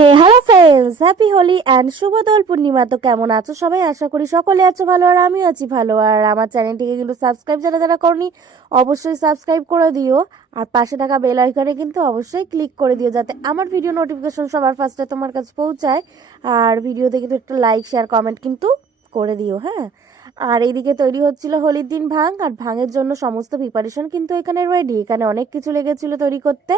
Hey hello friends, happy Holi and শুভ দোল পূর্ণিমা। তো কেমন আছো সবাই? আশা করি সকলে আছো ভালো, আর আমিও আছি ভালো। আর আমার চ্যানেলটিকে কিন্তু সাবস্ক্রাইব যারা যারা করনি অবশ্যই সাবস্ক্রাইব করে দিও, আর পাশে থাকা বেল আইকনে কিন্তু অবশ্যই ক্লিক করে দিও যাতে আমার ভিডিও নোটিফিকেশন সবার ফার্স্টে তোমার কাছে পৌঁছায়। আর ভিডিওতে কিন্তু একটু লাইক শেয়ার কমেন্ট কিন্তু করে দিও, হ্যাঁ। আর এইদিকে তৈরি হচ্ছিল হোলির দিন ভাং, আর ভাঙের জন্য সমস্ত প্রিপারেশন কিন্তু এখানে রেডি। এখানে অনেক কিছু লেগেছিল তৈরি করতে।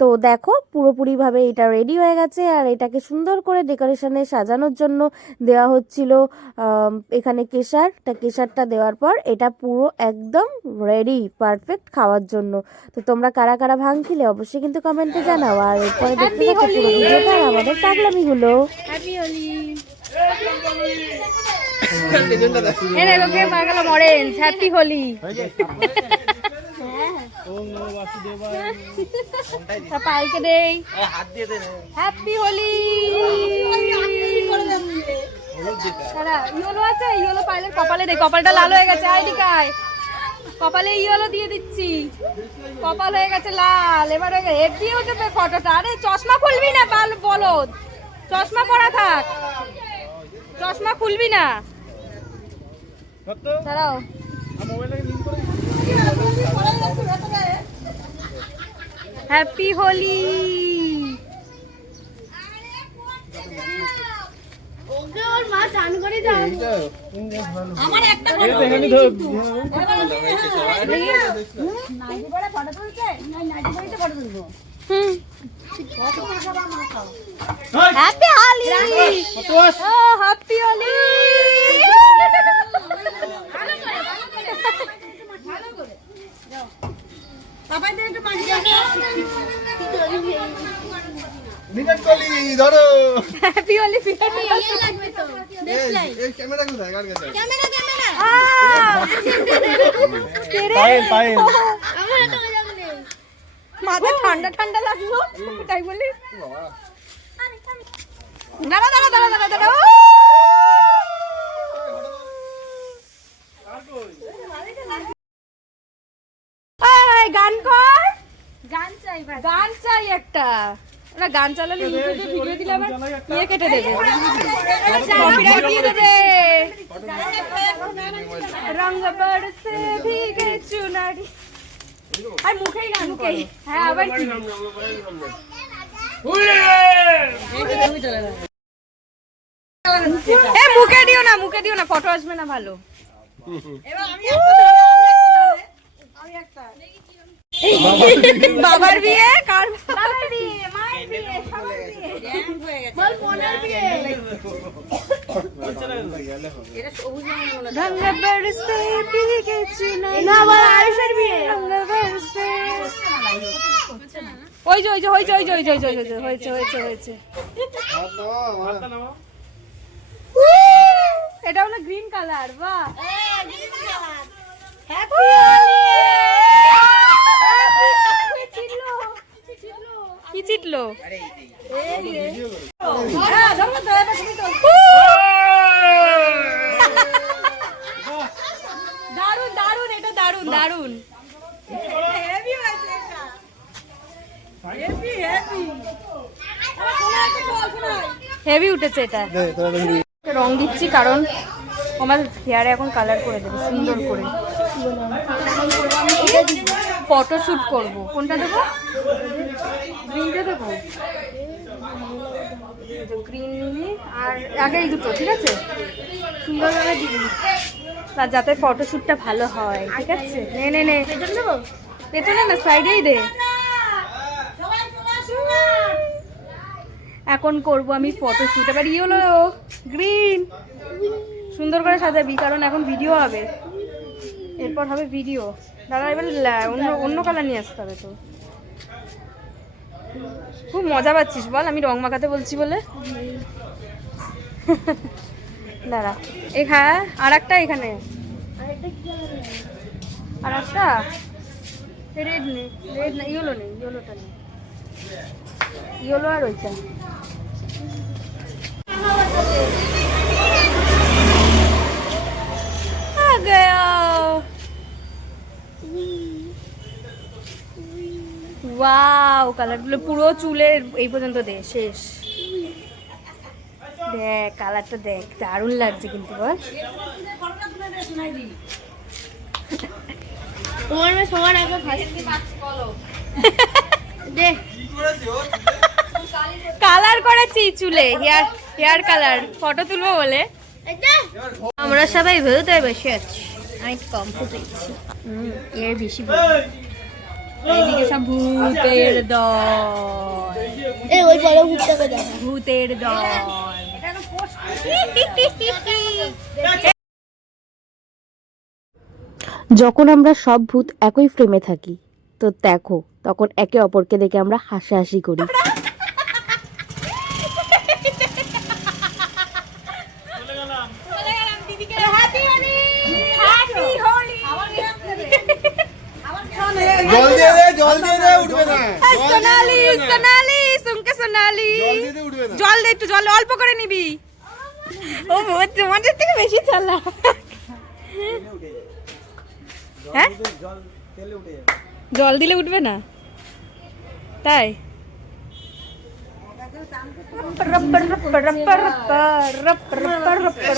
তো দেখো পুরোপুরিভাবে এটা রেডি হয়ে গেছে, আর এটাকে সুন্দর করে ডেকোরেশনে সাজানোর জন্য দেওয়া হচ্ছিল এখানে কেশারটা দেওয়ার পর এটা পুরো একদম রেডি পারফেক্ট খাওয়ার জন্য। তো তোমরা কারা কারা ভাং খেলে অবশ্যই কিন্তু কমেন্টে জানাও, আর এরপরে দেখতে থাকো পুরো ভিডিওটা আর আমাদের পাগলামিগুলো। হ্যাপি হোলি। এনে লোকে পাগলা মরেন। হ্যাপি হোলি। পাইকে দেই হাত দিয়ে দে। হ্যাপি হোলি। ইয়েলো আছে, ইয়েলো পাইলে কপালে দে। কপালটা লাল হয়ে গেছে, আইডি কাই কপালে ইয়েলো দিয়ে দিচ্ছি। কপাল হয়ে গেছে লাল। এবারে হেভি হচ্ছে ফটোটা। আরে চশমা খুলবি না পাল বলদ, চশমা পরা থাক, চশমা খুলবি না। দাঁড়াও, হ্যাপি হোলি। আমার একটা happy Holi. Happy Holi. Happy Holi. মাথা ঠান্ডা ঠান্ডা লাগলো তাই বলি। দাঁড়া দাঁড়া দাঁড়া দাঁড়া দাঁড়া। গান কর, গান চাই, গান চাই একটা। ওরা গান চালালে ইউটিউবে ভিডিও দিলে আবার ইয়ে কেটে দেবে, কপিরাইট দিয়ে দেবে। রঙ বরসে ভিগে চুনারি। আর মুখেই না, মুখেই। হ্যাঁ আবার কি মুখে দিও না, মুখে দিও না, ফটো আসবে না ভালো। বাবার বিয়ে, কার বাবার বিয়ে, মায়ের বিয়ে, সবার বিয়ে, বল বোনের বিয়ে। এটা সবুজ রঙ বরসে ভিগে চুনারি। না বল আয়ুষের বিয়ে। রঙ বরসে ওই যে ওই যে হয়েছে, ওই যে ওই যে ওই যে হয়েছে হয়েছে হয়েছে। এটা হলো গ্রিন কালার। বাহ, হ্যাপি হোলি। কি চিটলো? দারুন দারুন, এটা দারুন দারুন। হেভি উঠেছে এটা। রং দিচ্ছি কারণ আমার হেয়ারে এখন কালার করে দেবো সুন্দর করে। ফটোশুট করব। কোনটা দেবো? গ্রিনটা দেবো, গ্রিন। আর আগে এই দুটো, ঠিক আছে, সুন্দরভাবে দিবি যাতে ফটোশুটটা ভালো হয়। ঠিক আছে, নে নে নে। পেছনে দেবো? পেছনে না, সাইডেই দে। এখন করব আমি ফটোশুট। এবার ইয়েলো গ্রিন সুন্দর করে সাজাবি, কারণ এখন ভিডিও হবে, এরপর হবে ভিডিও। দাদা এবার অন্য অন্য কালার নিয়ে আসতে হবে। তো খুব মজা পাচ্ছিস বল আমি রং মাখাতে বলছি বলে? দাঁড়া, হ্যাঁ আর একটা এখানে, আর একটা রেড নেই, রেড না, ইয়েলো নেই, ইয়েলোটা নেই, ইয়েলো আর ওইটা। आ गया। ওয়াও, কালারগুলো পুরো চুলের এই পর্যন্ত দে, শেষ। দেখ কালারটা দেখ, দারুণ লাগছে কিন্তু বল। তোমার মেয়ে সবার আগে দে কালার করেছি চুলে, হেয়ার কালার, ফটো তুলবো বলে। আমরা সবাই ভেতরে বসে আছি, আমি কম ফুটে দিচ্ছি। এর বেশি এইদিকে সব ভূতের দল, ওই বড় ভূতটাকে দেখা। ভূতের দল। যখন আমরা সব ভূত একই ফ্রেমে থাকি তো দেখো তখন একে অপরকে দেখে আমরা হাসাহাসি করি। জল দিয়ে দে, জল দিয়ে দে, উঠবে না। সোনালি সোনালি সুমকে সোনালি, জল দিয়ে দে, উঠবে না। জল দে একটু, জল অল্প করে নিবি। ও তোমাদের থেকে বেশি চালা। হ্যাঁ জল দিলে উঠবে না তাই?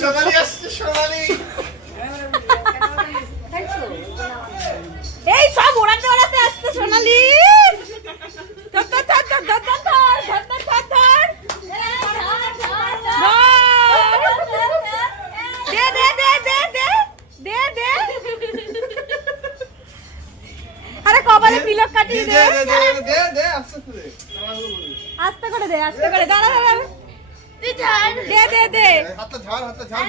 সোনালি আসছে, সোনালি। এই সব ওড়াতে ওড়াতে আসছে সোনালি। ধর, ধর, ধর, ধর, ধর, ধর, ধর, ধর, ধর, ধর, ধর। দে, দে, দে, দে, দে, দে, দে। আরে কপালে তিলক কাটিয়ে দে, দে। দে, দে, দে, দে, আস্তে আস্তে দে। আস্তে করে দে, আস্তে করে, দাঁড়া, দাঁড়া। দে, দে, দে। হাতটা ঝাড়, হাতটা ঝাড়,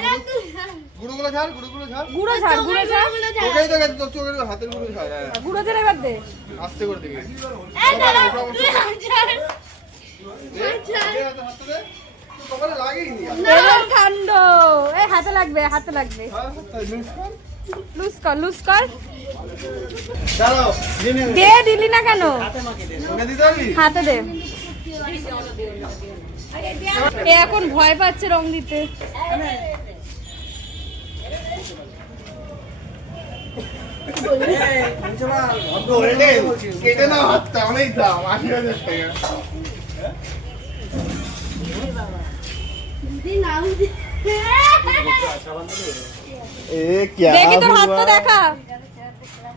গুঁড়োগুলো ঝাড়, গুঁড়োগুলো ঝাড়। গুঁড়ো ঝাড়, গুঁড়ো ঝাড়, তোকেই তো গেছে, তোর চোখের হাতের গুঁড়ো ঝাড়, হ্যাঁ। গুঁড়ো ঝাড় এবার দে। আস্তে করে দিবি। দে, দে, দে, হাতটা দে। তোর কপালে লাগেইনি। এবার কাণ্ড। এই হাতে লাগবে, হাতে লাগবে। হ্যাঁ, হাতটা লুজ কর। লুজ কর, লুজ কর। দাঁড়াও, জেনে নে। দে, দিলি না কেন? ওকে দিতে পারবি? হাতে দে। এ এখন ভয় পাচ্ছে রং দিতে। কেটে নাও হাতটা, অনেক দাম, 80,000 টাকা। দেখি তোর হাতটা দেখা,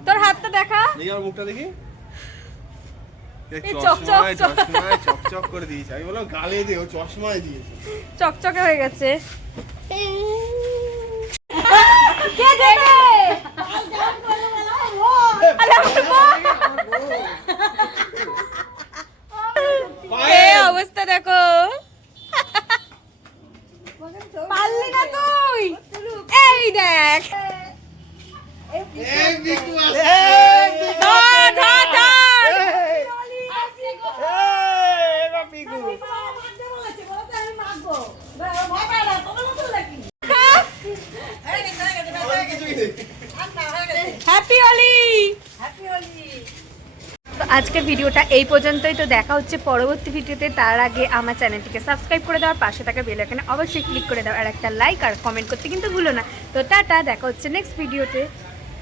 তোর হাতটা দেখা। দেখি আমার মুখটা দেখি। এই চকচক, চশমায় চকচক করে দিয়েছে। আমি বললাম গালে দে, ও চশমায় দিয়েছে। চকচকে হয়ে গেছে। কে দেবে? আরে আমার মা। এই অবস্থা দেখো। পারলি না তুই? এই দেখ। এক বিটু আছে। ধর, ধর, ধর। এবার পিকু। আমার কিছুই নেই। হ্যাপি হোলি। তো আজকের ভিডিওটা এই পর্যন্তই। তো দেখা হচ্ছে পরবর্তী ভিডিওতে। তার আগে আমার চ্যানেলটিকে সাবস্ক্রাইব করে দেওয়ার, পাশে থাকা বেল আইকনে অবশ্যই ক্লিক করে দাও, আর একটা লাইক আর কমেন্ট করতে কিন্তু ভুলো না। তো টাটা, দেখা হচ্ছে নেক্সট ভিডিওতে।